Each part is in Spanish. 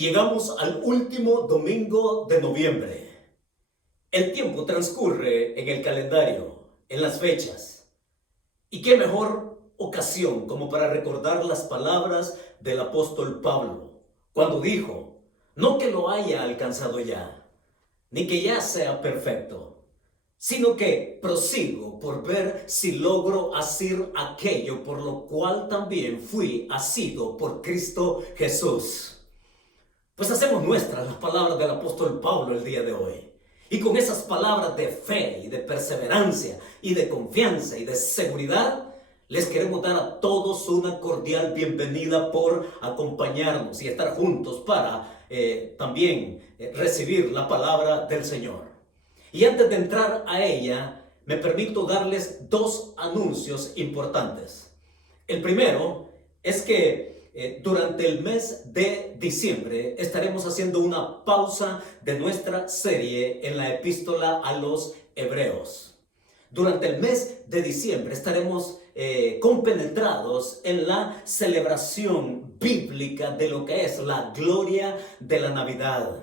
Y llegamos al último domingo de noviembre. El tiempo transcurre en el calendario, en las fechas. ¿Y qué mejor ocasión como para recordar las palabras del apóstol Pablo, cuando dijo, no que lo haya alcanzado ya, ni que ya sea perfecto, sino que prosigo por ver si logro hacer aquello por lo cual también fui asido por Cristo Jesús? Pues hacemos nuestras las palabras del apóstol Pablo el día de hoy. Y con esas palabras de fe y de perseverancia y de confianza y de seguridad, les queremos dar a todos una cordial bienvenida por acompañarnos y estar juntos para también recibir la palabra del Señor. Y antes de entrar a ella, me permito darles dos anuncios importantes. El primero es que durante el mes de diciembre estaremos haciendo una pausa de nuestra serie en la epístola a los Hebreos. Durante el mes de diciembre estaremos compenetrados en la celebración bíblica de lo que es la gloria de la Navidad,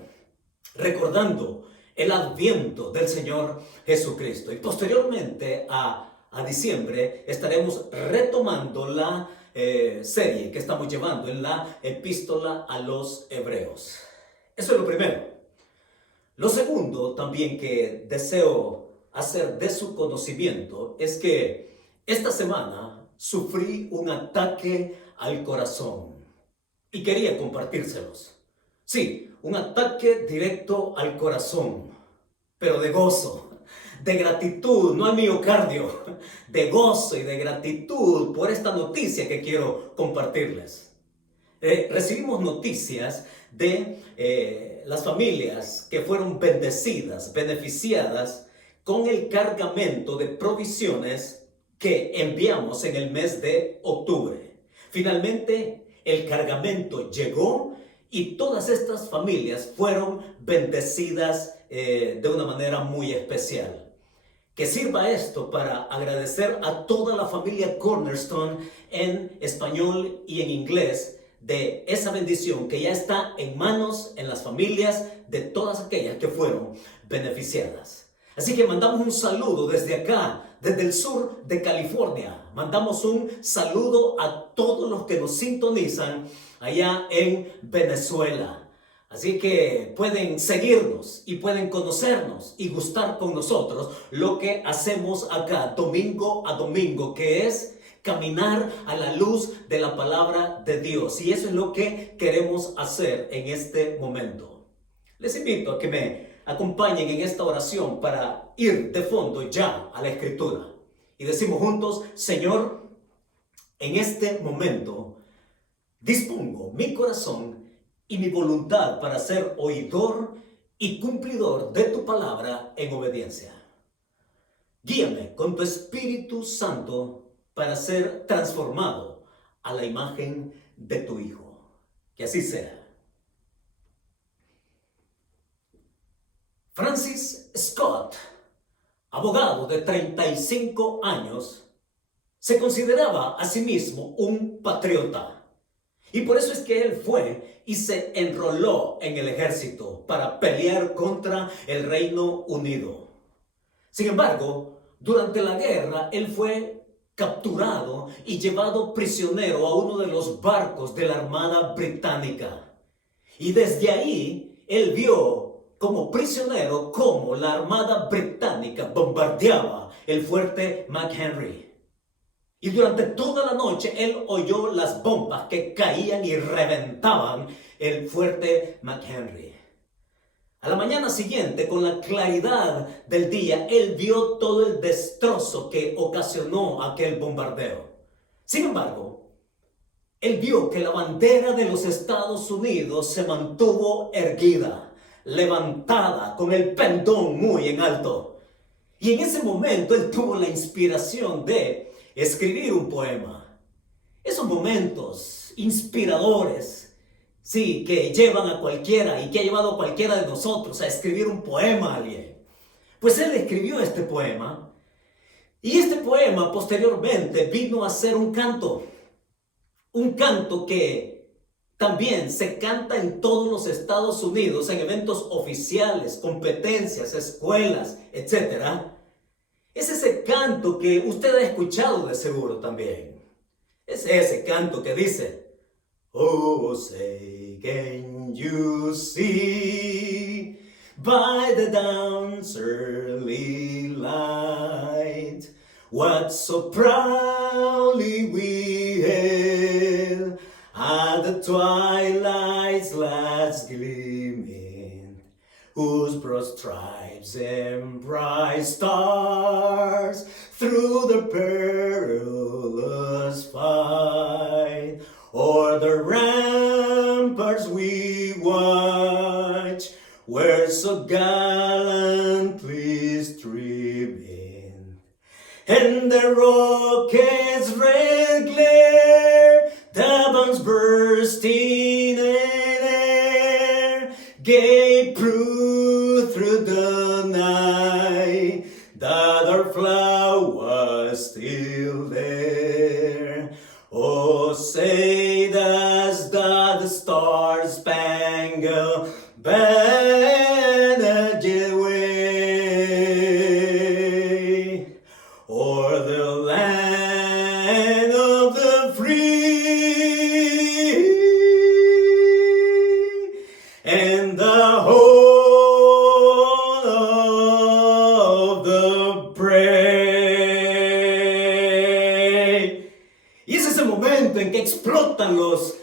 recordando el adviento del Señor Jesucristo. Y posteriormente a diciembre estaremos retomando la serie que estamos llevando en la epístola a los Hebreos. Eso es lo primero. Lo segundo también que deseo hacer de su conocimiento es que esta semana sufrí un ataque al corazón y quería compartírselos. Sí, un ataque directo al corazón, pero de gozo, de gratitud, no al miocardio, de gozo y de gratitud por esta noticia que quiero compartirles. Recibimos noticias de las familias que fueron bendecidas, beneficiadas con el cargamento de provisiones que enviamos en el mes de octubre. Finalmente, el cargamento llegó y todas estas familias fueron bendecidas de una manera muy especial. Que sirva esto para agradecer a toda la familia Cornerstone en español y en inglés de esa bendición que ya está en manos, en las familias de todas aquellas que fueron beneficiadas. Así que mandamos un saludo desde acá, desde el sur de California. Mandamos un saludo a todos los que nos sintonizan allá en Venezuela. Así que pueden seguirnos y pueden conocernos y gustar con nosotros lo que hacemos acá domingo a domingo, que es caminar a la luz de la palabra de Dios. Y eso es lo que queremos hacer en este momento. Les invito a que me acompañen en esta oración para ir de fondo ya a la Escritura. Y decimos juntos, Señor, en este momento dispongo mi corazón y mi voluntad para ser oidor y cumplidor de tu palabra en obediencia. Guíame con tu Espíritu Santo para ser transformado a la imagen de tu Hijo. Que así sea. Francis Scott, abogado de 35 años, se consideraba a sí mismo un patriota. Y por eso es que él fue y se enroló en el ejército para pelear contra el Reino Unido. Sin embargo, durante la guerra, él fue capturado y llevado prisionero a uno de los barcos de la Armada Británica. Y desde ahí, él vio como prisionero cómo la Armada Británica bombardeaba el fuerte McHenry. Y durante toda la noche él oyó las bombas que caían y reventaban el fuerte McHenry. A la mañana siguiente, con la claridad del día, él vio todo el destrozo que ocasionó aquel bombardeo. Sin embargo, él vio que la bandera de los Estados Unidos se mantuvo erguida, levantada, con el pendón muy en alto. Y en ese momento él tuvo la inspiración de escribir un poema. Esos momentos inspiradores, sí, que llevan a cualquiera y que ha llevado a cualquiera de nosotros a escribir un poema a alguien. Pues él escribió este poema y este poema posteriormente vino a ser un canto que también se canta en todos los Estados Unidos, en eventos oficiales, competencias, escuelas, etc. Es ese canto que usted ha escuchado de seguro también. Es ese canto que dice: Oh, say, can you see by the dawn's early light what so proudly we hailed at the twilight's last gleaming, whose broad stripes and bright stars through the perilous fight o'er the ramparts we watch, were so gallantly streaming, and the rocket's red glare, the bombs bursting in air, gave proof through the night that our flag was still there. Oh, say does the star-spangled banner yet wave o'er the land of the free and the home of the brave. Y es ese momento en que explotan los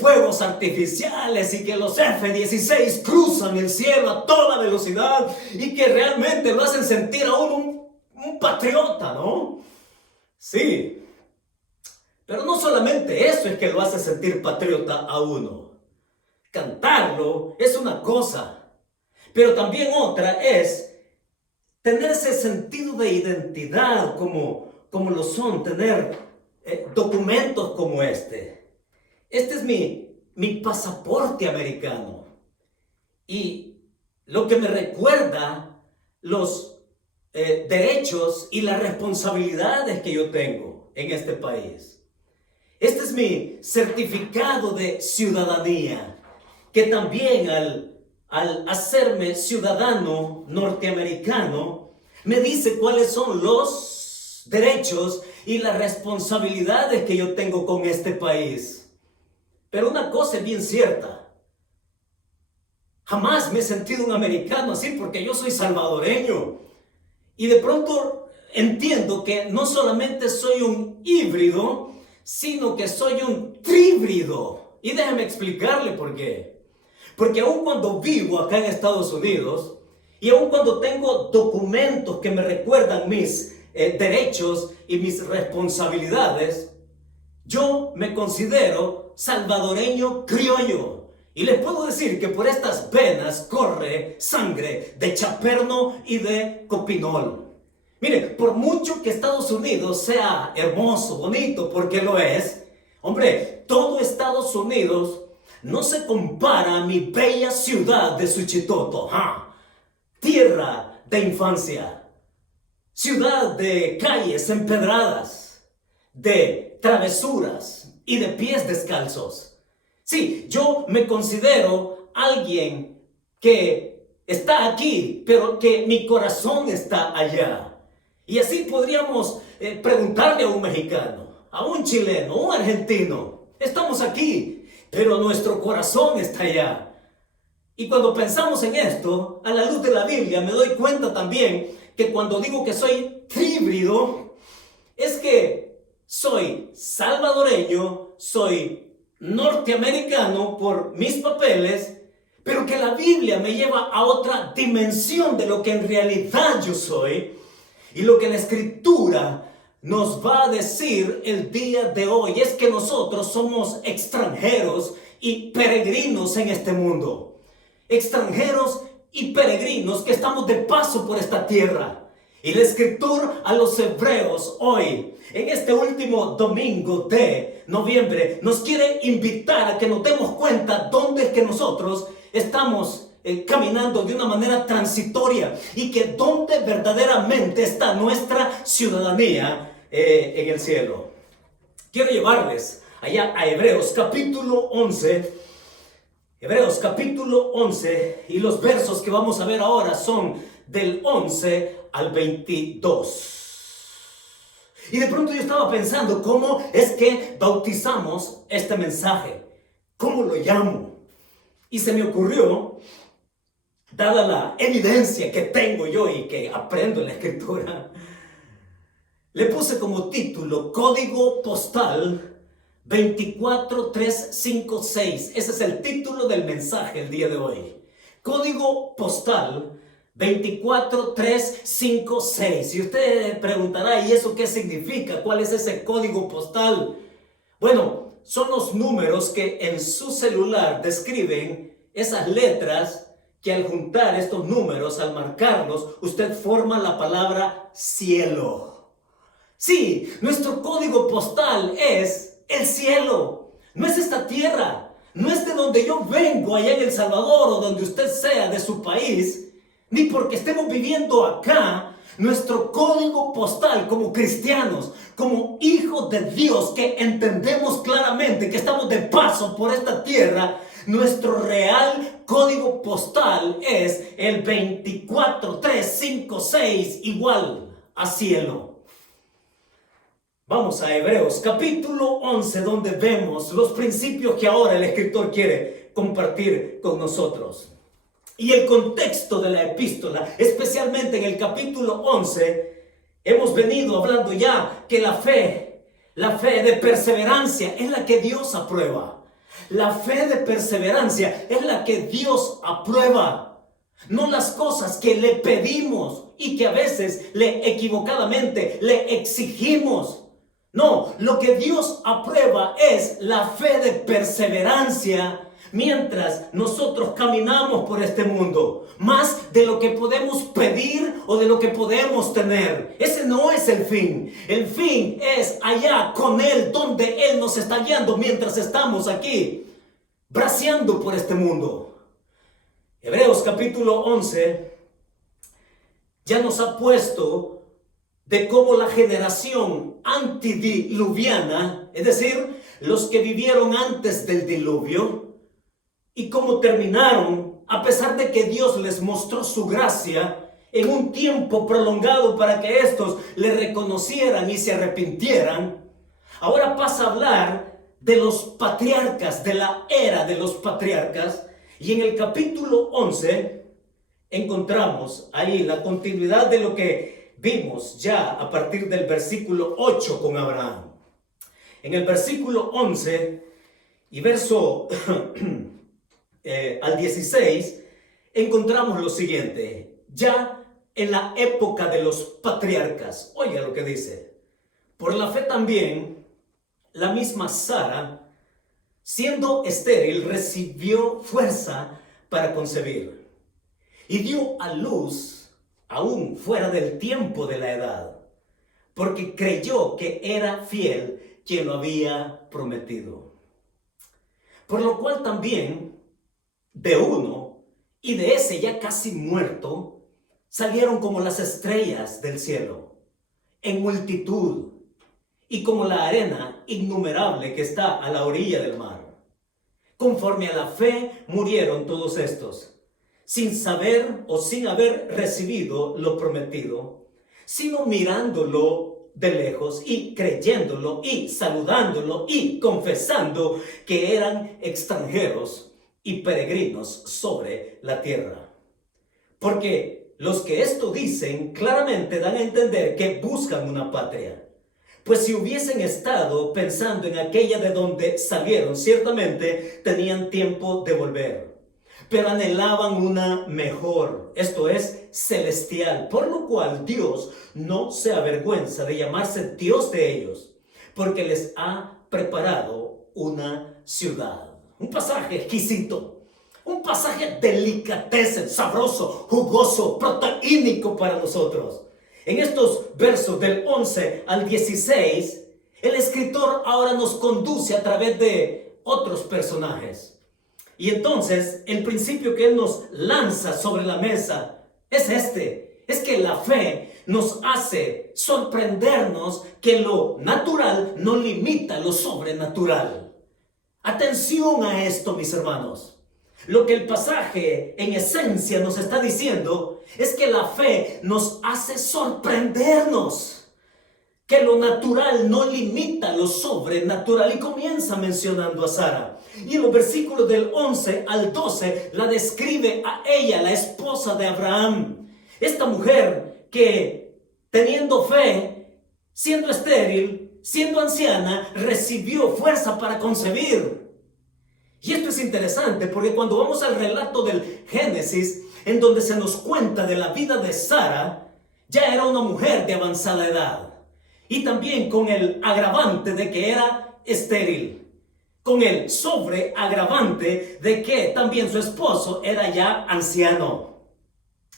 fuegos artificiales y que los F-16 cruzan el cielo a toda velocidad y que realmente lo hacen sentir a uno un patriota, ¿no? Sí, pero no solamente eso es que lo hace sentir patriota a uno. Cantarlo es una cosa, pero también otra es tener ese sentido de identidad como lo son, tener documentos como este. Este es mi pasaporte americano. Y lo que me recuerda los derechos y las responsabilidades que yo tengo en este país. Este es mi certificado de ciudadanía, que también al hacerme ciudadano norteamericano, me dice cuáles son los derechos y las responsabilidades que yo tengo con este país. Pero una cosa es bien cierta: jamás me he sentido un americano así, porque yo soy salvadoreño. Y de pronto entiendo que no solamente soy un híbrido, sino que soy un tríbrido. Y déjeme explicarle por qué. Porque aun cuando vivo acá en Estados Unidos, y aun cuando tengo documentos que me recuerdan mis derechos y mis responsabilidades, yo me considero salvadoreño criollo. Y les puedo decir que por estas venas corre sangre de Chaperno y de Copinol. Miren, por mucho que Estados Unidos sea hermoso, bonito, porque lo es, hombre, todo Estados Unidos no se compara a mi bella ciudad de Suchitoto, tierra de infancia, ciudad de calles empedradas, de travesuras y de pies descalzos. Sí, yo me considero alguien que está aquí, pero que mi corazón está allá. Y así podríamos preguntarle a un mexicano, a un chileno, a un argentino: estamos aquí, pero nuestro corazón está allá. Y cuando pensamos en esto, a la luz de la Biblia, me doy cuenta también que cuando digo que soy híbrido, es que soy salvadoreño, soy norteamericano por mis papeles, pero que la Biblia me lleva a otra dimensión de lo que en realidad yo soy, y lo que la Escritura nos va a decir el día de hoy es que nosotros somos extranjeros y peregrinos en este mundo. Extranjeros y peregrinos que estamos de paso por esta tierra. Y la Escritura a los hebreos hoy, en este último domingo de noviembre, nos quiere invitar a que nos demos cuenta dónde es que nosotros estamos caminando de una manera transitoria, y que dónde verdaderamente está nuestra ciudadanía en el cielo. Quiero llevarles allá a Hebreos capítulo 11. Hebreos capítulo 11, y los versos que vamos a ver ahora son del 11 al 22. Y de pronto yo estaba pensando, ¿cómo es que bautizamos este mensaje? ¿Cómo lo llamo? Y se me ocurrió, dada la evidencia que tengo yo y que aprendo en la escritura, le puse como título Código Postal 24356. Ese es el título del mensaje el día de hoy. Código Postal 24356. Y usted preguntará, ¿y eso qué significa? ¿Cuál es ese código postal? Bueno, son los números que en su celular describen esas letras que al juntar estos números, al marcarlos, usted forma la palabra cielo. Sí, nuestro código postal es el cielo. No es esta tierra. No es de donde yo vengo, allá en El Salvador, o donde usted sea de su país. Ni porque estemos viviendo acá. Nuestro código postal como cristianos, como hijos de Dios, que entendemos claramente que estamos de paso por esta tierra, nuestro real código postal es el 24356, igual a cielo. Vamos a Hebreos capítulo 11, donde vemos los principios que ahora el escritor quiere compartir con nosotros. Y el contexto de la epístola, especialmente en el capítulo 11, hemos venido hablando ya que la fe de perseverancia es la que Dios aprueba. La fe de perseverancia es la que Dios aprueba. No las cosas que le pedimos y que a veces equivocadamente le exigimos. No, lo que Dios aprueba es la fe de perseverancia mientras nosotros caminamos por este mundo, más de lo que podemos pedir o de lo que podemos tener. Ese no es el fin. El fin es allá con Él, donde Él nos está guiando mientras estamos aquí, braceando por este mundo. Hebreos capítulo 11 ya nos ha puesto de cómo la generación antediluviana, es decir, los que vivieron antes del diluvio, y cómo terminaron, a pesar de que Dios les mostró su gracia en un tiempo prolongado para que estos le reconocieran y se arrepintieran. Ahora pasa a hablar de los patriarcas, de la era de los patriarcas, y en el capítulo 11 encontramos ahí la continuidad de lo que vimos ya a partir del versículo 8 con Abraham. En el versículo 11 y verso al 16 encontramos lo siguiente. Ya en la época de los patriarcas, oiga lo que dice: por la fe también la misma Sara, siendo estéril, recibió fuerza para concebir y dio a luz aún fuera del tiempo de la edad, porque creyó que era fiel quien lo había prometido. Por lo cual también de uno, y de ese ya casi muerto, salieron como las estrellas del cielo, en multitud, y como la arena innumerable que está a la orilla del mar. Conforme a la fe murieron todos estos, sin saber o sin haber recibido lo prometido, sino mirándolo de lejos y creyéndolo y saludándolo y confesando que eran extranjeros y peregrinos sobre la tierra. Porque los que esto dicen claramente dan a entender que buscan una patria. Pues si hubiesen estado pensando en aquella de donde salieron, ciertamente tenían tiempo de volver. Pero anhelaban una mejor, esto es, celestial, por lo cual Dios no se avergüenza de llamarse Dios de ellos, porque les ha preparado una ciudad. Un pasaje exquisito, un pasaje delicatessen, sabroso, jugoso, proteínico para nosotros. En estos versos del 11 al 16, el escritor ahora nos conduce a través de otros personajes. Y entonces el principio que él nos lanza sobre la mesa es este: es que la fe nos hace sorprendernos que lo natural no limita lo sobrenatural. Atención a esto, mis hermanos. Lo que el pasaje en esencia nos está diciendo es que la fe nos hace sorprendernos. Que lo natural no limita lo sobrenatural. Y comienza mencionando a Sara. Y en los versículos del 11 al 12 la describe a ella, la esposa de Abraham. Esta mujer que teniendo fe, siendo estéril, siendo anciana, recibió fuerza para concebir. Y esto es interesante porque cuando vamos al relato del Génesis, en donde se nos cuenta de la vida de Sara, ya era una mujer de avanzada edad. Y también con el agravante de que era estéril. Con el sobreagravante de que también su esposo era ya anciano.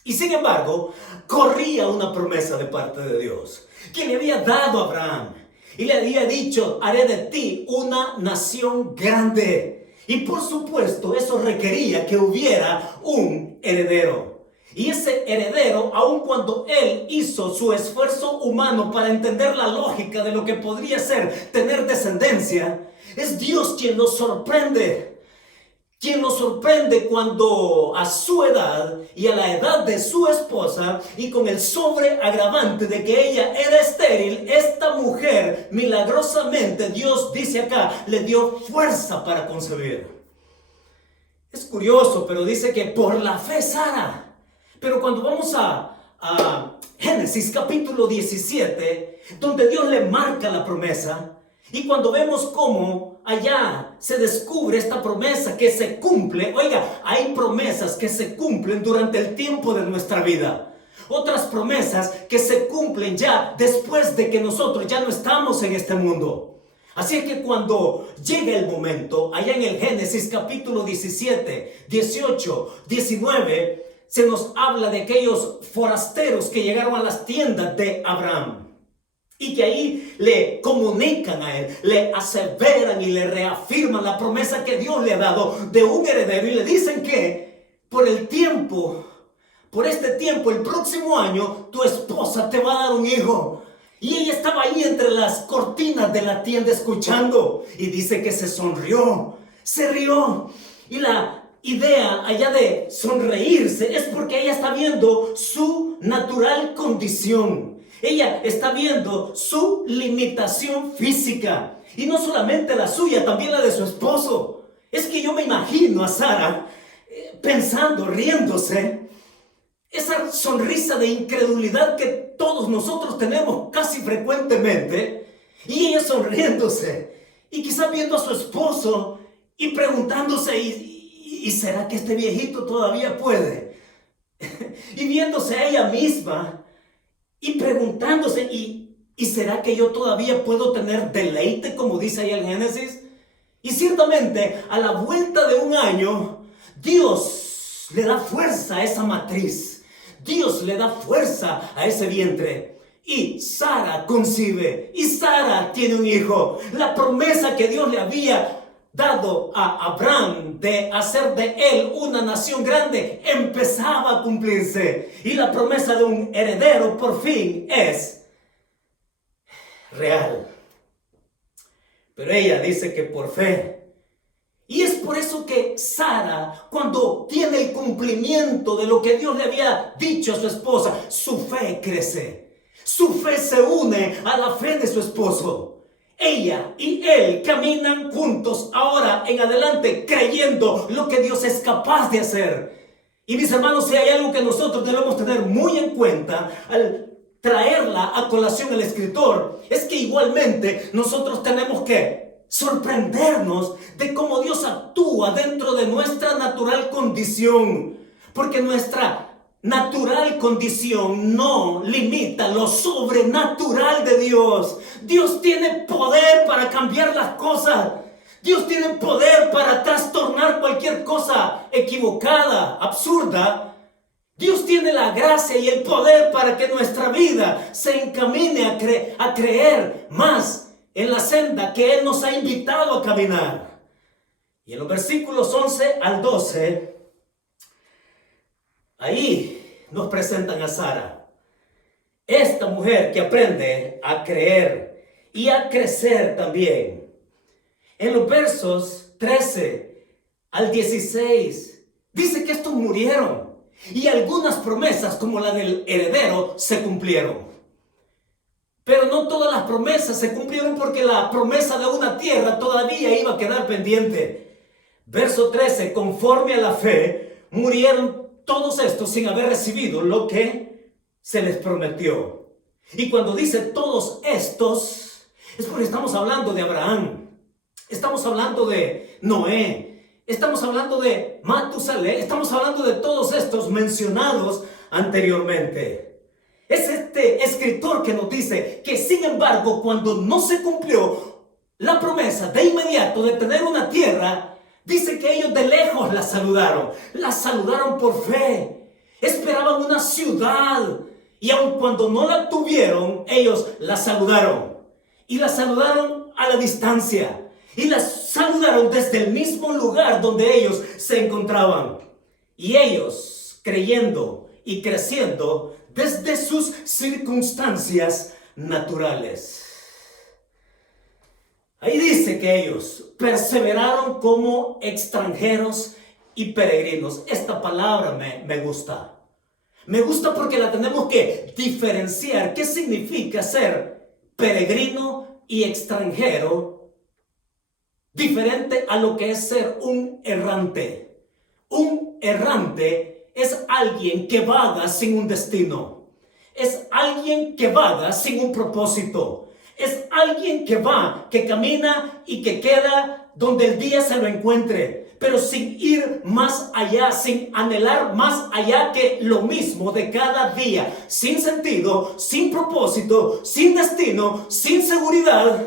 Y sin embargo, corría una promesa de parte de Dios, que le había dado a Abraham. Y le había dicho, haré de ti una nación grande. Y por supuesto, eso requería que hubiera un heredero. Y ese heredero, aun cuando él hizo su esfuerzo humano para entender la lógica de lo que podría ser tener descendencia, es Dios quien nos sorprende. Quien nos sorprende cuando a su edad y a la edad de su esposa y con el sobreagravante de que ella era estéril, esta mujer milagrosamente, Dios dice acá, le dio fuerza para concebir. Es curioso, pero dice que por la fe Sara. Pero cuando vamos a Génesis capítulo 17, donde Dios le marca la promesa, y cuando vemos cómo allá se descubre esta promesa que se cumple, oiga, hay promesas que se cumplen durante el tiempo de nuestra vida. Otras promesas que se cumplen ya después de que nosotros ya no estamos en este mundo. Así es que cuando llega el momento, allá en el Génesis capítulo 17, 18, 19, se nos habla de aquellos forasteros que llegaron a las tiendas de Abraham y que ahí le comunican a él, le aseveran y le reafirman la promesa que Dios le ha dado de un heredero y le dicen que por este tiempo, el próximo año, tu esposa te va a dar un hijo. Y ella estaba ahí entre las cortinas de la tienda escuchando y dice que se sonrió, se rió. Y la idea allá de sonreírse es porque ella está viendo su natural condición. Ella está viendo su limitación física. Y no solamente la suya, también la de su esposo. Es que yo me imagino a Sara pensando, riéndose. Esa sonrisa de incredulidad que todos nosotros tenemos casi frecuentemente. Y ella sonriéndose. Y quizás viendo a su esposo y preguntándose, ¿y será que este viejito todavía puede? Y viéndose a ella misma y preguntándose, ¿y será que yo todavía puedo tener deleite, como dice ahí el Génesis? Y ciertamente, a la vuelta de un año, Dios le da fuerza a esa matriz. Dios le da fuerza a ese vientre. Y Sara concibe. Y Sara tiene un hijo. La promesa que Dios le había dado a Abraham de hacer de él una nación grande empezaba a cumplirse. Y la promesa de un heredero por fin es real. Pero ella dice que por fe. Y es por eso que Sara, cuando tiene el cumplimiento de lo que Dios le había dicho a su esposa, su fe crece. Su fe se une a la fe de su esposo. Ella y él caminan juntos ahora en adelante creyendo lo que Dios es capaz de hacer. Y mis hermanos, si hay algo que nosotros debemos tener muy en cuenta al traerla a colación el escritor, es que igualmente nosotros tenemos que sorprendernos de cómo Dios actúa dentro de nuestra natural condición. Porque nuestra natural condición no limita lo sobrenatural de Dios. Dios tiene poder para cambiar las cosas. Dios tiene poder para trastornar cualquier cosa equivocada, absurda. Dios tiene la gracia y el poder para que nuestra vida se encamine a creer más en la senda que Él nos ha invitado a caminar. Y en los versículos 11 al 12, ahí nos presentan a Sara. Esta mujer que aprende a creer y a crecer también. En los versos 13 al 16 dice que estos murieron y algunas promesas como la del heredero se cumplieron. Pero no todas las promesas se cumplieron porque la promesa de una tierra todavía iba a quedar pendiente. Verso 13, conforme a la fe, murieron todos estos sin haber recibido lo que se les prometió. Y cuando dice todos estos, es porque estamos hablando de Abraham, estamos hablando de Noé, estamos hablando de Matusalén, estamos hablando de todos estos mencionados anteriormente. Es este escritor que nos dice que sin embargo cuando no se cumplió la promesa de inmediato de tener una tierra, dice que ellos de lejos la saludaron por fe, esperaban una ciudad y aun cuando no la tuvieron, ellos la saludaron y la saludaron a la distancia y la saludaron desde el mismo lugar donde ellos se encontraban y ellos creyendo y creciendo desde sus circunstancias naturales. Ahí dice que ellos perseveraron como extranjeros y peregrinos. Esta palabra me gusta. Me gusta porque la tenemos que diferenciar. ¿Qué significa ser peregrino y extranjero? Diferente a lo que es ser un errante. Un errante es alguien que vaga sin un destino. Es alguien que vaga sin un propósito. Es alguien que va, que camina y que queda donde el día se lo encuentre, pero sin ir más allá, sin anhelar más allá que lo mismo de cada día, sin sentido, sin propósito, sin destino, sin seguridad.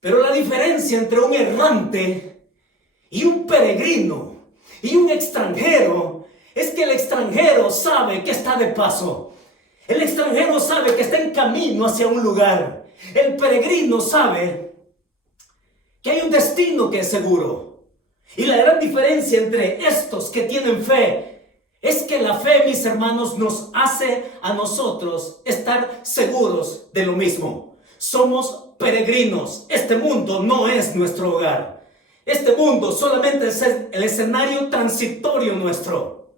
Pero la diferencia entre un errante y un peregrino y un extranjero es que el extranjero sabe que está de paso. El extranjero sabe que está en camino hacia un lugar. El peregrino sabe que hay un destino que es seguro. Y la gran diferencia entre estos que tienen fe es que la fe, mis hermanos, nos hace a nosotros estar seguros de lo mismo. Somos peregrinos. Este mundo no es nuestro hogar. Este mundo solamente es el escenario transitorio nuestro.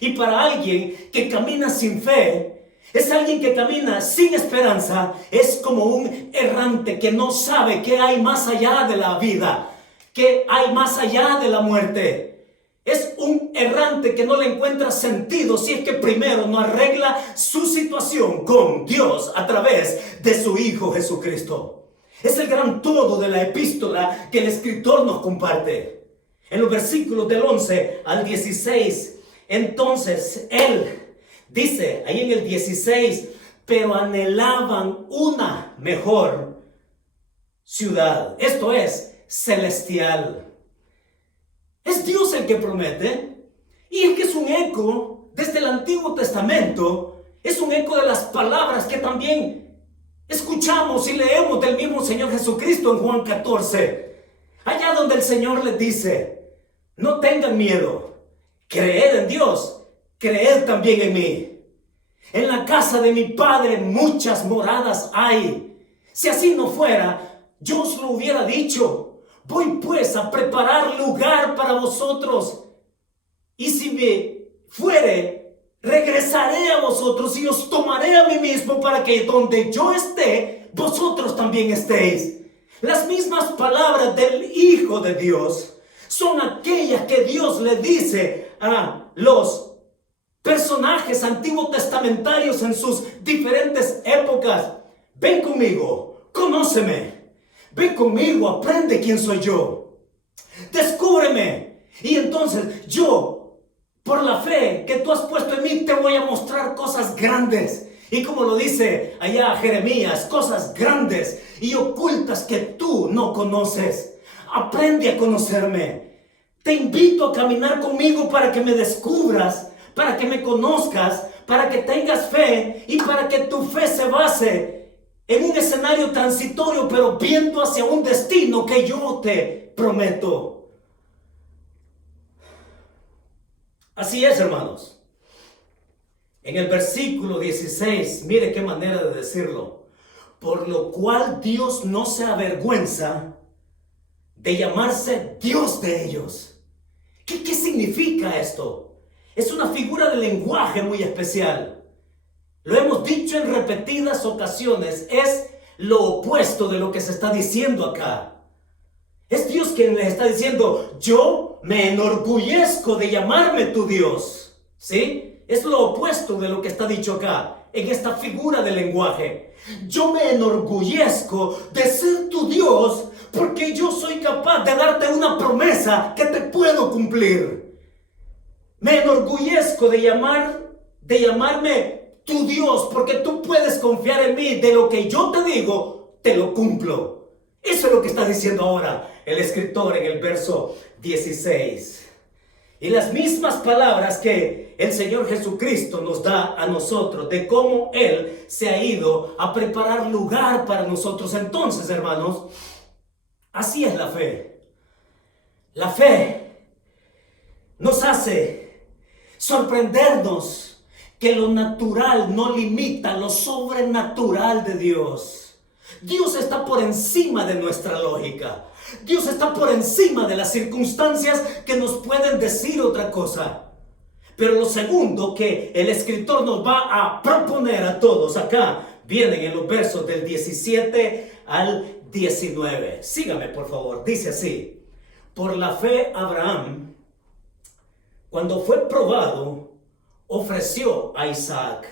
Y para alguien que camina sin fe, es alguien que camina sin esperanza, es como un errante que no sabe qué hay más allá de la vida, qué hay más allá de la muerte. Es un errante que no le encuentra sentido si es que primero no arregla su situación con Dios a través de su Hijo Jesucristo. Es el gran todo de la epístola que el escritor nos comparte. En los versículos del 11 al 16, entonces él dice ahí en el 16, pero anhelaban una mejor ciudad. Esto es celestial. Es Dios el que promete. Y es que es un eco desde el Antiguo Testamento. Es un eco de las palabras que también escuchamos y leemos del mismo Señor Jesucristo en Juan 14. Allá donde el Señor les dice, no tengan miedo. Creed en Dios. Creed también en mí. En la casa de mi Padre muchas moradas hay. Si así no fuera, yo os lo hubiera dicho. Voy pues a preparar lugar para vosotros. Y si me fuere, regresaré a vosotros y os tomaré a mí mismo para que donde yo esté, vosotros también estéis. Las mismas palabras del Hijo de Dios son aquellas que Dios le dice a los personajes antiguos testamentarios en sus diferentes épocas. Ven conmigo, conóceme. Ven conmigo, aprende quién soy yo. Descúbreme. Y entonces yo, por la fe que tú has puesto en mí, te voy a mostrar cosas grandes. Y como lo dice allá Jeremías, cosas grandes y ocultas que tú no conoces. Aprende a conocerme. Te invito a caminar conmigo para que me descubras, para que me conozcas, para que tengas fe y para que tu fe se base en un escenario transitorio, pero viendo hacia un destino que yo te prometo. Así es, hermanos. En el versículo 16, mire qué manera de decirlo. Por lo cual Dios no se avergüenza de llamarse Dios de ellos. ¿Qué significa esto? Es una figura de lenguaje muy especial. Lo hemos dicho en repetidas ocasiones. Es lo opuesto de lo que se está diciendo acá. Es Dios quien les está diciendo: yo me enorgullezco de llamarme tu Dios. ¿Sí? Es lo opuesto de lo que está dicho acá, en esta figura de lenguaje. Yo me enorgullezco de ser tu Dios porque yo soy capaz de darte una promesa que te puedo cumplir. Me enorgullezco de llamarme tu Dios porque tú puedes confiar en mí. De lo que yo te digo, te lo cumplo. Eso es lo que está diciendo ahora el escritor en el verso 16. Y las mismas palabras que el Señor Jesucristo nos da a nosotros, de cómo Él se ha ido a preparar lugar para nosotros. Entonces, hermanos, así es la fe. La fe nos hace sorprendernos que lo natural no limita lo sobrenatural de Dios. Dios está por encima de nuestra lógica. Dios está por encima de las circunstancias que nos pueden decir otra cosa. Pero lo segundo que el escritor nos va a proponer a todos acá, vienen en los versos del 17 al 19. Sígame, por favor. Dice así: por la fe Abraham, cuando fue probado, ofreció a Isaac.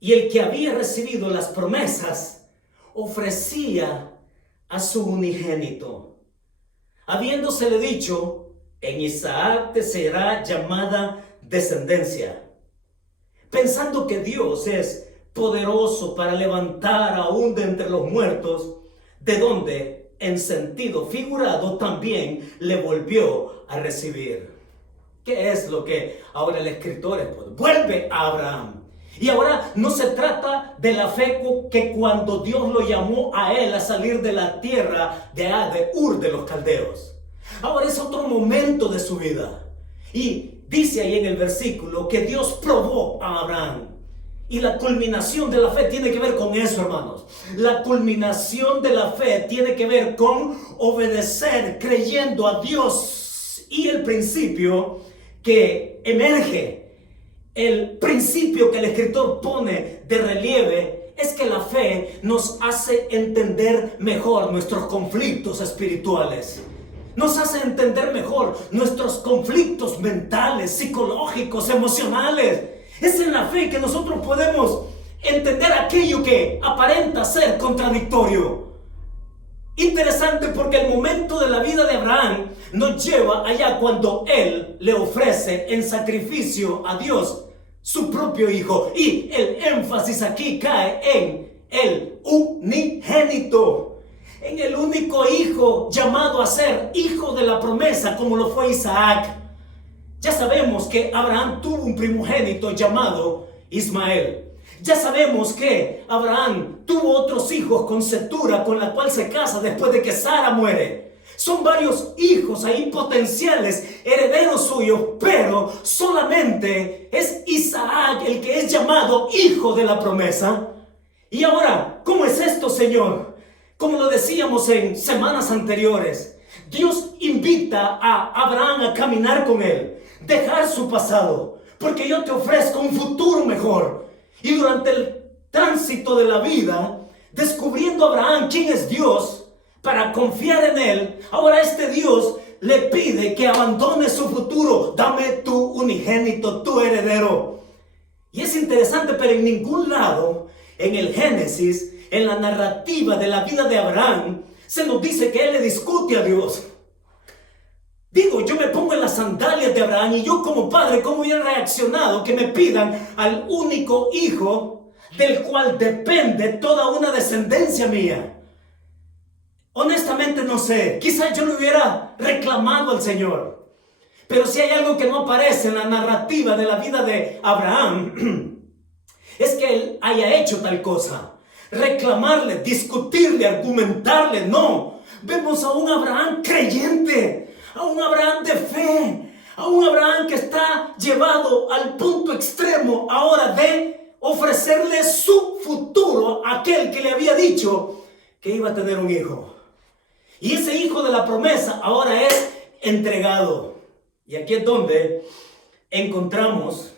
Y el que había recibido las promesas ofrecía a su unigénito, habiéndosele dicho: en Isaac te será llamada descendencia, pensando que Dios es poderoso para levantar aún de entre los muertos, de donde en sentido figurado también le volvió a recibir. ¿Qué es lo que ahora el escritor vuelve a Abraham? Y ahora no se trata de la fe que cuando Dios lo llamó a él a salir de la tierra de Ur de los Caldeos. Ahora es otro momento de su vida. Y dice ahí en el versículo que Dios probó a Abraham. Y la culminación de la fe tiene que ver con eso, hermanos. La culminación de la fe tiene que ver con obedecer, creyendo a Dios. Y el principio que emerge, el principio que el escritor pone de relieve, es que la fe nos hace entender mejor nuestros conflictos espirituales. Nos hace entender mejor nuestros conflictos mentales, psicológicos, emocionales. Es en la fe que nosotros podemos entender aquello que aparenta ser contradictorio. Interesante, porque el momento de la vida de Abraham nos lleva allá cuando él le ofrece en sacrificio a Dios su propio hijo. Y el énfasis aquí cae en el unigénito, en el único hijo llamado a ser hijo de la promesa, como lo fue Isaac. Ya sabemos que Abraham tuvo un primogénito llamado Ismael. Ya sabemos que Abraham tuvo otros hijos con Cetura, con la cual se casa después de que Sara muere. Son varios hijos ahí potenciales, herederos suyos, pero solamente es Isaac el que es llamado hijo de la promesa. Y ahora, ¿cómo es esto, Señor? Como lo decíamos en semanas anteriores, Dios invita a Abraham a caminar con él, dejar su pasado, porque yo te ofrezco un futuro mejor. Y durante el tránsito de la vida, descubriendo a Abraham quién es Dios, para confiar en él, ahora este Dios le pide que abandone su futuro. Dame tu unigénito, tu heredero. Y es interesante, pero en ningún lado, en el Génesis, en la narrativa de la vida de Abraham, se nos dice que él le discute a Dios. Digo, yo me pongo en las sandalias de Abraham y yo como padre, ¿cómo hubiera reaccionado que me pidan al único hijo del cual depende toda una descendencia mía? Honestamente no sé, quizás yo le hubiera reclamado al Señor. Pero si hay algo que no aparece en la narrativa de la vida de Abraham, es que él haya hecho tal cosa. Reclamarle, discutirle, argumentarle, no. Vemos a un Abraham creyente, a un Abraham de fe, a un Abraham que está llevado al punto extremo ahora de ofrecerle su futuro a aquel que le había dicho que iba a tener un hijo. Y ese hijo de la promesa ahora es entregado. Y aquí es donde encontramos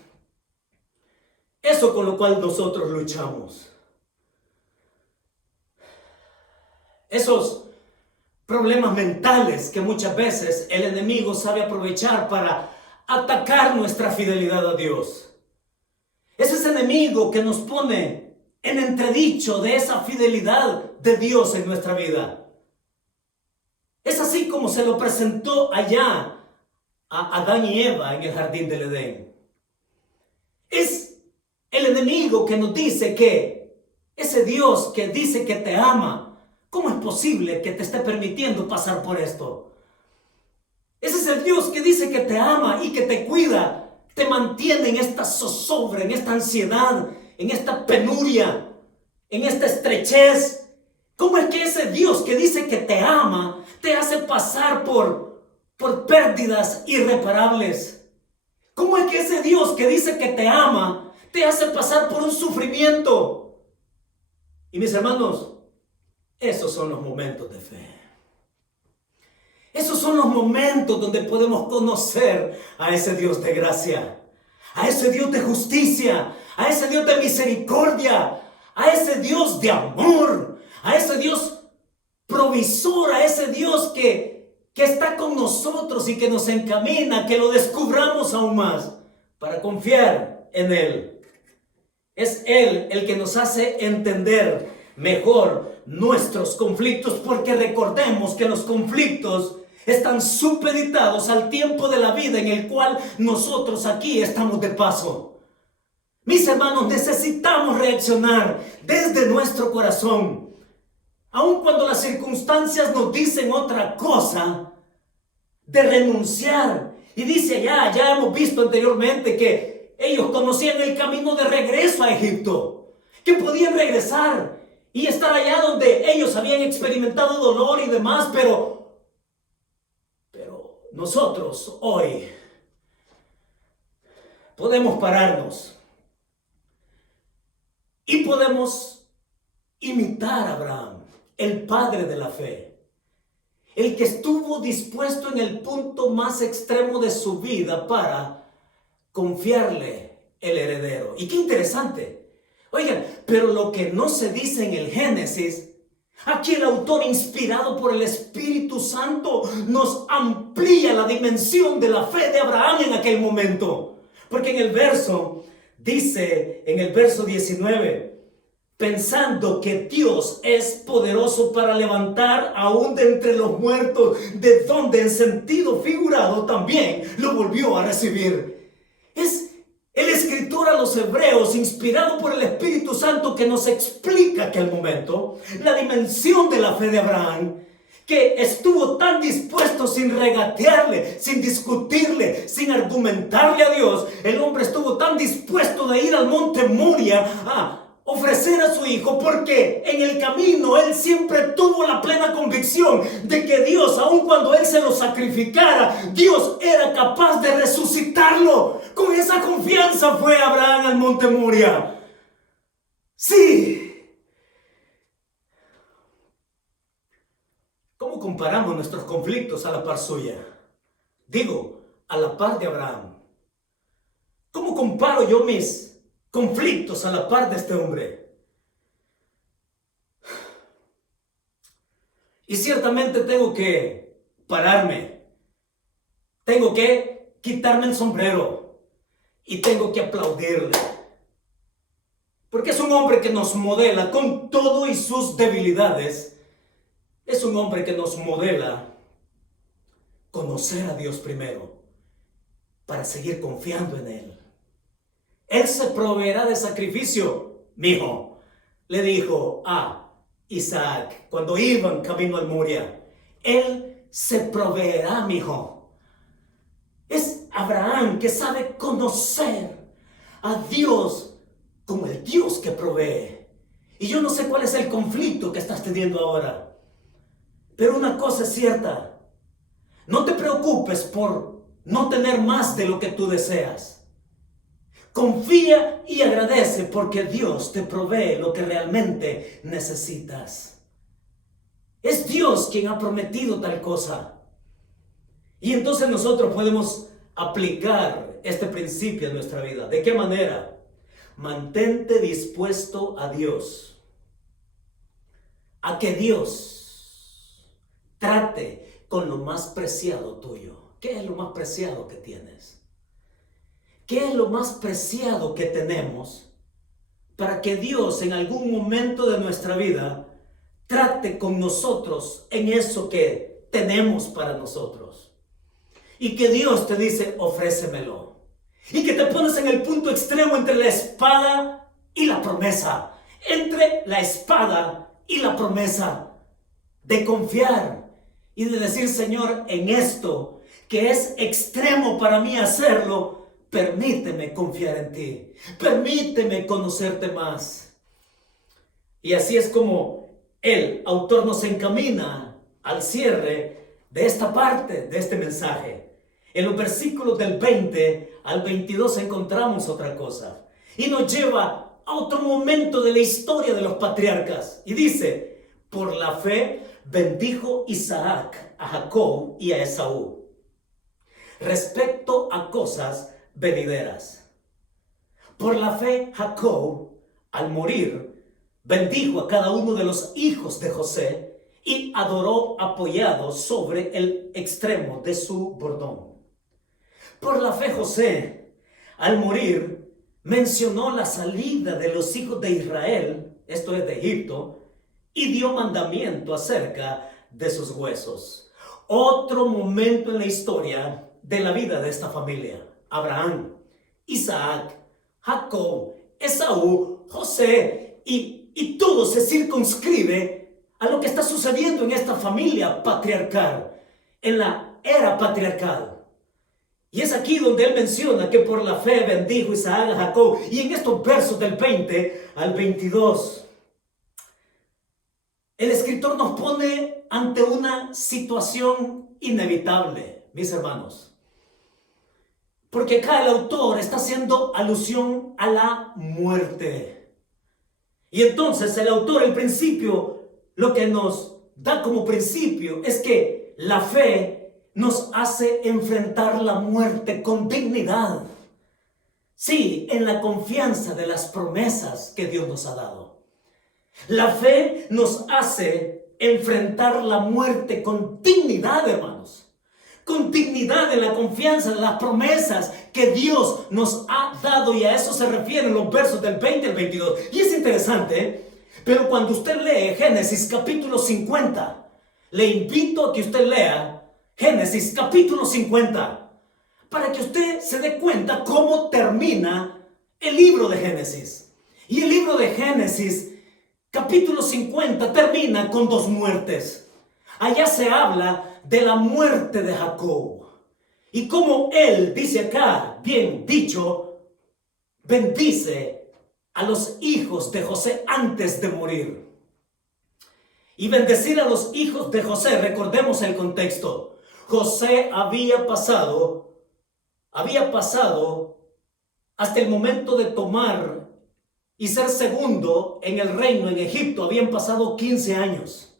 eso con lo cual nosotros luchamos. Esos problemas mentales que muchas veces el enemigo sabe aprovechar para atacar nuestra fidelidad a Dios. Es ese enemigo que nos pone en entredicho de esa fidelidad de Dios en nuestra vida. Es así como se lo presentó allá a Adán y Eva en el jardín del Edén. Es el enemigo que nos dice que ese Dios que dice que te ama, ¿cómo es posible que te esté permitiendo pasar por esto? Ese es el Dios que dice que te ama y que te cuida, te mantiene en esta zozobra, en esta ansiedad, en esta penuria, en esta estrechez. ¿Cómo es que ese Dios que dice que te ama te hace pasar por pérdidas irreparables? ¿Cómo es que ese Dios que dice que te ama te hace pasar por un sufrimiento? Y mis hermanos, esos son los momentos de fe. Esos son los momentos donde podemos conocer a ese Dios de gracia, a ese Dios de justicia, a ese Dios de misericordia, a ese Dios de amor, a ese Dios provisor, a ese Dios que está con nosotros y que nos encamina, que lo descubramos aún más para confiar en Él. Es Él el que nos hace entender mejor nuestros conflictos, porque recordemos que los conflictos están supeditados al tiempo de la vida en el cual nosotros aquí estamos de paso. Mis hermanos, necesitamos reaccionar desde nuestro corazón, aun cuando las circunstancias nos dicen otra cosa, de renunciar. Y dice ya hemos visto anteriormente que ellos conocían el camino de regreso a Egipto, que podían regresar y estar allá donde ellos habían experimentado dolor y demás, pero nosotros hoy podemos pararnos y podemos imitar a Abraham, el padre de la fe, el que estuvo dispuesto en el punto más extremo de su vida para confiarle el heredero. Y qué interesante. Oigan, pero lo que no se dice en el Génesis, aquí el autor, inspirado por el Espíritu Santo, nos amplía la dimensión de la fe de Abraham en aquel momento. Porque en el verso, dice en el verso 19, pensando que Dios es poderoso para levantar aún de entre los muertos, de donde en sentido figurado también lo volvió a recibir. Es el escritor a los hebreos, inspirado por el Espíritu Santo, que nos explica aquel momento, la dimensión de la fe de Abraham, que estuvo tan dispuesto sin regatearle, sin discutirle, sin argumentarle a Dios. El hombre estuvo tan dispuesto de ir al monte Moria a ofrecer a su hijo, porque en el camino él siempre tuvo la plena convicción de que Dios, aun cuando él se lo sacrificara, Dios era capaz de resucitarlo. Con esa confianza fue Abraham al monte Moria. Sí. ¿Cómo comparamos nuestros conflictos a la par suya? Digo, a la par de Abraham. ¿Cómo comparo yo mis conflictos a la par de este hombre? Y ciertamente tengo que pararme, tengo que quitarme el sombrero y tengo que aplaudirle, porque es un hombre que nos modela con todo y sus debilidades. Es un hombre que nos modela conocer a Dios primero para seguir confiando en Él. Él se proveerá de sacrificio, mijo, le dijo a Isaac cuando iban camino al Moria. Él se proveerá, mijo. Es Abraham que sabe conocer a Dios como el Dios que provee. Y yo no sé cuál es el conflicto que estás teniendo ahora, pero una cosa es cierta: no te preocupes por no tener más de lo que tú deseas. Confía y agradece porque Dios te provee lo que realmente necesitas. Es Dios quien ha prometido tal cosa. Y entonces nosotros podemos aplicar este principio en nuestra vida. ¿De qué manera? Mantente dispuesto a Dios. A que Dios trate con lo más preciado tuyo. ¿Qué es lo más preciado que tienes? ¿Qué es lo más preciado que tenemos para que Dios en algún momento de nuestra vida trate con nosotros en eso que tenemos para nosotros? Y que Dios te dice, ofrécemelo. Y que te pones en el punto extremo entre la espada y la promesa. Entre la espada y la promesa. De confiar y de decir, Señor, en esto que es extremo para mí hacerlo, permíteme confiar en ti. Permíteme conocerte más. Y así es como el autor nos encamina al cierre de esta parte de este mensaje. En los versículos del 20 al 22 encontramos otra cosa. Y nos lleva a otro momento de la historia de los patriarcas. Y dice, por la fe bendijo Isaac a Jacob y a Esaú, respecto a cosas venideras. Por la fe Jacob, al morir, bendijo a cada uno de los hijos de José y adoró apoyado sobre el extremo de su bordón. Por la fe José, al morir, mencionó la salida de los hijos de Israel, esto es de Egipto, y dio mandamiento acerca de sus huesos. Otro momento en la historia de la vida de esta familia. Abraham, Isaac, Jacob, Esaú, José, y todo se circunscribe a lo que está sucediendo en esta familia patriarcal, en la era patriarcal. Y es aquí donde él menciona que por la fe bendijo Isaac a Jacob. Y en estos versos del 20 al 22, el escritor nos pone ante una situación inevitable, mis hermanos. Porque acá el autor está haciendo alusión a la muerte. Y entonces el autor, el principio, lo que nos da como principio es que la fe nos hace enfrentar la muerte con dignidad. Sí, en la confianza de las promesas que Dios nos ha dado. La fe nos hace enfrentar la muerte con dignidad, hermanos. Con dignidad en la confianza de las promesas que Dios nos ha dado. Y a eso se refieren los versos del 20 al 22. Y es interesante, pero cuando usted lee Génesis capítulo 50, le invito a que usted lea Génesis capítulo 50, para que usted se dé cuenta cómo termina el libro de Génesis. Y el libro de Génesis capítulo 50 termina con dos muertes. Allá se habla de la muerte de Jacob. Y como él dice acá, bien dicho, bendice a los hijos de José antes de morir. Y bendecir a los hijos de José, recordemos el contexto. José había pasado hasta el momento de tomar y ser segundo en el reino en Egipto. Habían pasado 15 años.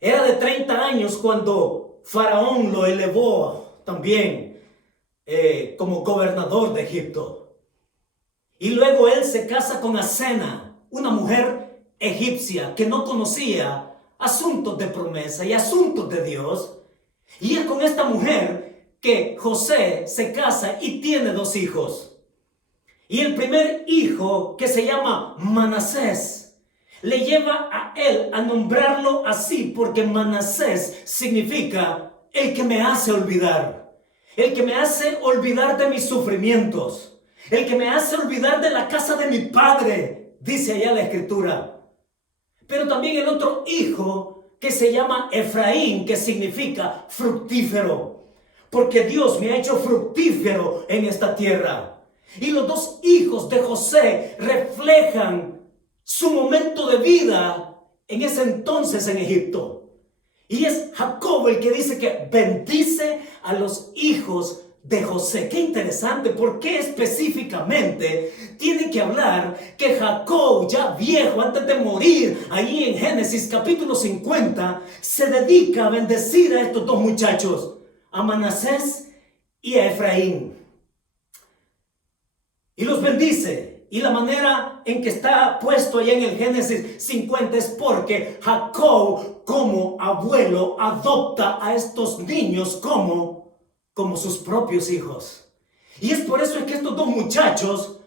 Era de 30 años cuando Faraón lo elevó también como gobernador de Egipto. Y luego él se casa con Asena, una mujer egipcia que no conocía asuntos de promesa y asuntos de Dios. Y es con esta mujer que José se casa y tiene dos hijos. Y el primer hijo, que se llama Manasés, le lleva a él a nombrarlo así porque Manasés significa el que me hace olvidar. El que me hace olvidar de mis sufrimientos. El que me hace olvidar de la casa de mi padre, dice allá la escritura. Pero también el otro hijo, que se llama Efraín, que significa fructífero, porque Dios me ha hecho fructífero en esta tierra. Y los dos hijos de José reflejan su momento de vida en ese entonces en Egipto. Y es Jacob el que dice que bendice a los hijos de José. Qué interesante, ¿por qué específicamente tiene que hablar que Jacob, ya viejo, antes de morir, ahí en Génesis capítulo 50, se dedica a bendecir a estos dos muchachos, a Manasés y a Efraín? Y los bendice. Y la manera en que está puesto allá en el Génesis 50 es porque Jacob, como abuelo, adopta a estos niños como sus propios hijos. Y es por eso es que estos dos muchachos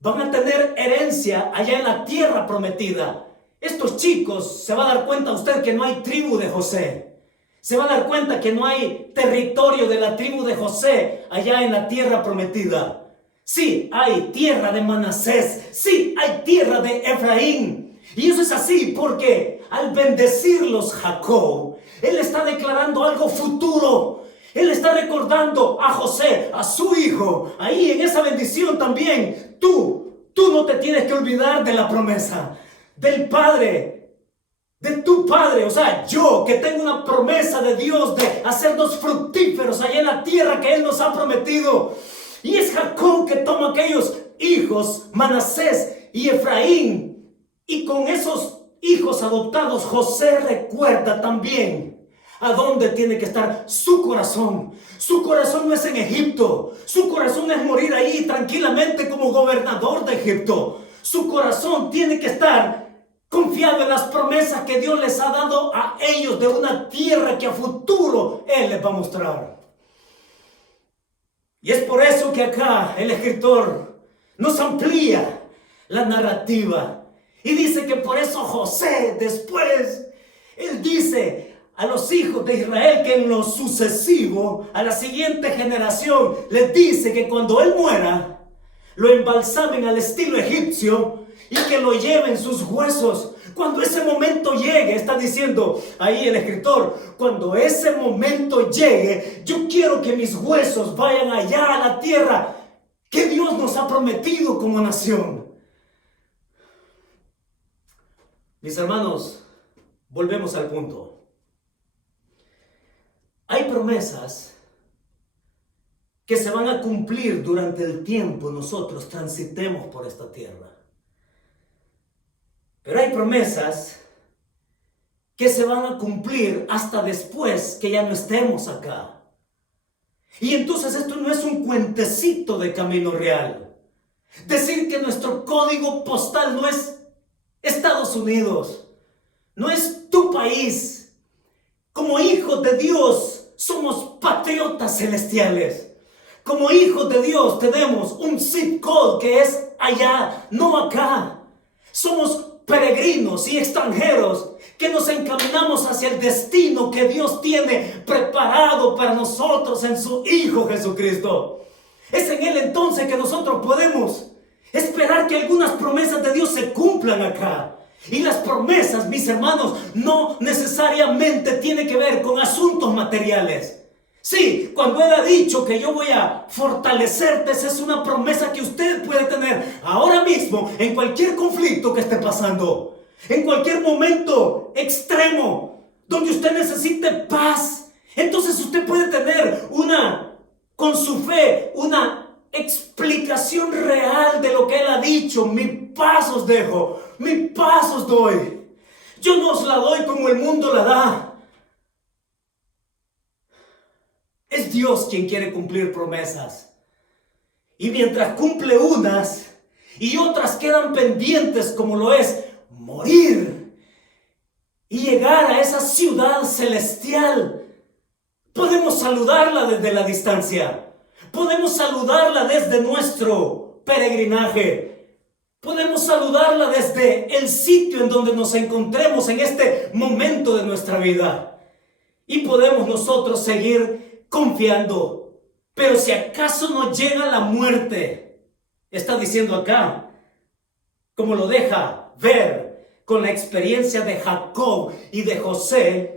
van a tener herencia allá en la tierra prometida. Estos chicos, se va a dar cuenta usted que no hay tribu de José. Se va a dar cuenta que no hay territorio de la tribu de José allá en la tierra prometida. Sí, hay tierra de Manasés. Sí, hay tierra de Efraín. Y eso es así porque al bendecirlos Jacob, él está declarando algo futuro. Él está recordando a José, a su hijo. Ahí en esa bendición también, tú no te tienes que olvidar de la promesa del Padre, de tu Padre. O sea, yo que tengo una promesa de Dios de hacernos fructíferos allá en la tierra que Él nos ha prometido. Y es Jacob que toma aquellos hijos, Manasés y Efraín. Y con esos hijos adoptados, José recuerda también a dónde tiene que estar su corazón. Su corazón no es en Egipto. Su corazón es morir ahí tranquilamente como gobernador de Egipto. Su corazón tiene que estar confiado en las promesas que Dios les ha dado a ellos de una tierra que a futuro Él les va a mostrar. Y es por eso que acá el escritor nos amplía la narrativa y dice que por eso José después, él dice a los hijos de Israel que en lo sucesivo, a la siguiente generación, les dice que cuando él muera, lo embalsamen al estilo egipcio y que lo lleven sus huesos. Cuando ese momento llegue, está diciendo ahí el escritor, cuando ese momento llegue, yo quiero que mis huesos vayan allá a la tierra que Dios nos ha prometido como nación. Mis hermanos, volvemos al punto. Hay promesas que se van a cumplir durante el tiempo nosotros transitemos por esta tierra. Pero hay promesas que se van a cumplir hasta después que ya no estemos acá. Y entonces esto no es un cuentecito de Camino Real. Decir que nuestro código postal no es Estados Unidos, no es tu país. Como hijos de Dios somos patriotas celestiales. Como hijos de Dios tenemos un zip code que es allá, no acá. Somos peregrinos y extranjeros que nos encaminamos hacia el destino que Dios tiene preparado para nosotros en su Hijo Jesucristo. Es en Él entonces que nosotros podemos esperar que algunas promesas de Dios se cumplan acá. Y las promesas, mis hermanos, no necesariamente tienen que ver con asuntos materiales. Sí, cuando Él ha dicho que yo voy a fortalecerte, esa es una promesa que usted puede tener ahora mismo en cualquier conflicto que esté pasando, en cualquier momento extremo donde usted necesite paz. Entonces usted puede tener con su fe, una explicación real de lo que Él ha dicho. Mi paz os dejo, mi paz os doy. Yo no os la doy como el mundo la da. Es Dios quien quiere cumplir promesas. Y mientras cumple unas y otras quedan pendientes, como lo es morir y llegar a esa ciudad celestial, podemos saludarla desde la distancia. Podemos saludarla desde nuestro peregrinaje. Podemos saludarla desde el sitio en donde nos encontremos en este momento de nuestra vida. Y podemos nosotros seguir confiando. Pero si acaso nos llega la muerte, está diciendo acá, como lo deja ver con la experiencia de Jacob y de José,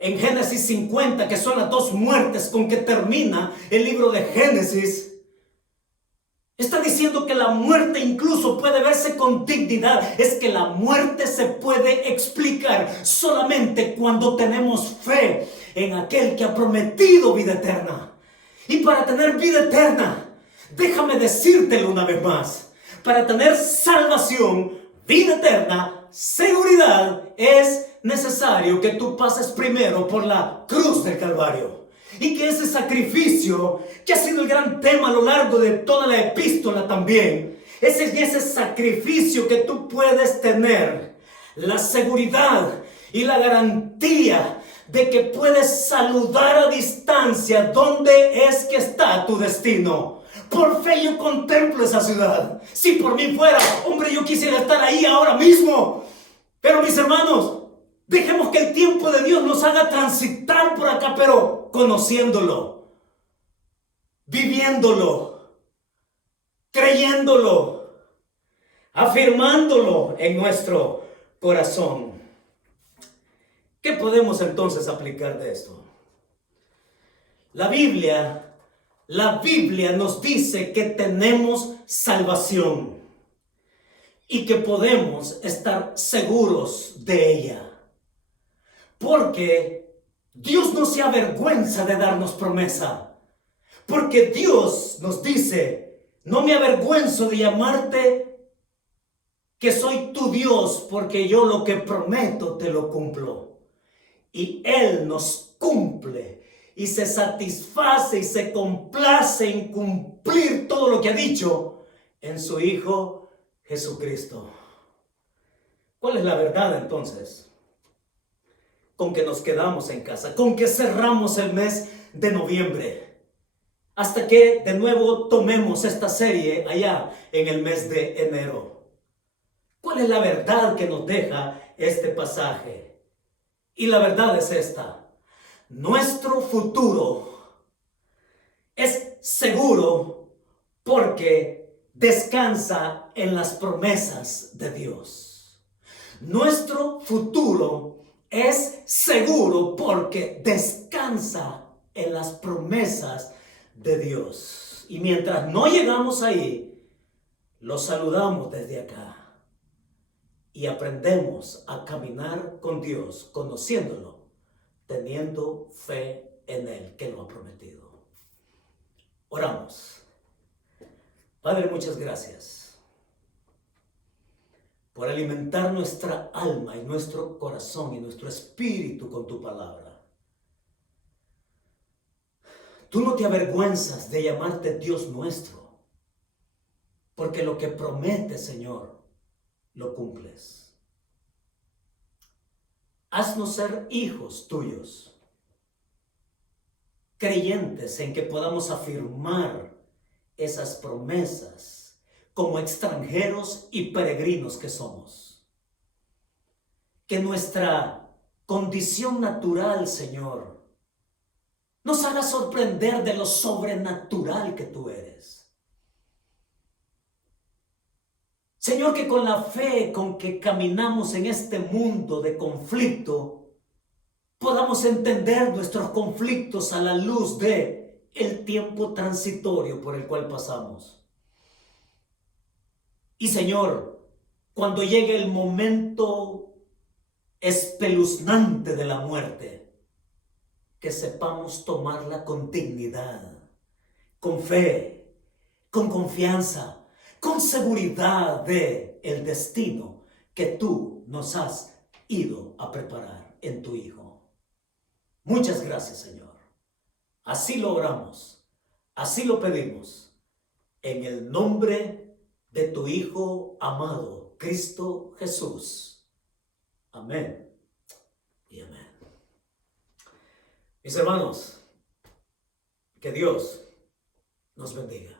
en Génesis 50, que son las dos muertes con que termina el libro de Génesis, está diciendo que la muerte incluso puede verse con dignidad. Es que la muerte se puede explicar solamente cuando tenemos fe en aquel que ha prometido vida eterna. Y para tener vida eterna, déjame decírtelo una vez más, para tener salvación, vida eterna, seguridad, es necesario que tú pases primero por la cruz del Calvario. Y que ese sacrificio, que ha sido el gran tema a lo largo de toda la epístola también, ese sacrificio que tú puedes tener, la seguridad y la garantía de que puedes saludar a distancia dónde es que está tu destino. Por fe yo contemplo esa ciudad. Si por mí fuera, hombre, yo quisiera estar ahí ahora mismo. Pero mis hermanos, dejemos que el tiempo de Dios nos haga transitar por acá, pero conociéndolo, viviéndolo, creyéndolo, afirmándolo en nuestro corazón. ¿Qué podemos entonces aplicar de esto? La Biblia nos dice que tenemos salvación y que podemos estar seguros de ella. Porque Dios no se avergüenza de darnos promesa. Porque Dios nos dice, no me avergüenzo de llamarte que soy tu Dios, porque yo lo que prometo te lo cumplo. Y Él nos cumple y se satisface y se complace en cumplir todo lo que ha dicho en su Hijo Jesucristo. ¿Cuál es la verdad entonces? Con que nos quedamos en casa, con que cerramos el mes de noviembre, hasta que de nuevo tomemos esta serie allá en el mes de enero. ¿Cuál es la verdad que nos deja este pasaje? Y la verdad es esta: nuestro futuro es seguro porque descansa en las promesas de Dios. Nuestro futuro es seguro porque descansa en las promesas de Dios. Y mientras no llegamos ahí, lo saludamos desde acá. Y aprendemos a caminar con Dios, conociéndolo, teniendo fe en Él que lo ha prometido. Oramos. Padre, muchas gracias por alimentar nuestra alma y nuestro corazón y nuestro espíritu con tu palabra. Tú no te avergüenzas de llamarte Dios nuestro, porque lo que prometes, Señor, lo cumples. Haznos ser hijos tuyos, creyentes en que podamos afirmar esas promesas como extranjeros y peregrinos que somos. Que nuestra condición natural, Señor, nos haga sorprender de lo sobrenatural que tú eres. Señor, que con la fe con que caminamos en este mundo de conflicto, podamos entender nuestros conflictos a la luz de el tiempo transitorio por el cual pasamos. Y Señor, cuando llegue el momento espeluznante de la muerte, que sepamos tomarla con dignidad, con fe, con confianza, con seguridad de el destino que tú nos has ido a preparar en tu Hijo. Muchas gracias, Señor. Así lo oramos, así lo pedimos, en el nombre de tu Hijo amado, Cristo Jesús. Amén y amén. Mis hermanos, que Dios nos bendiga.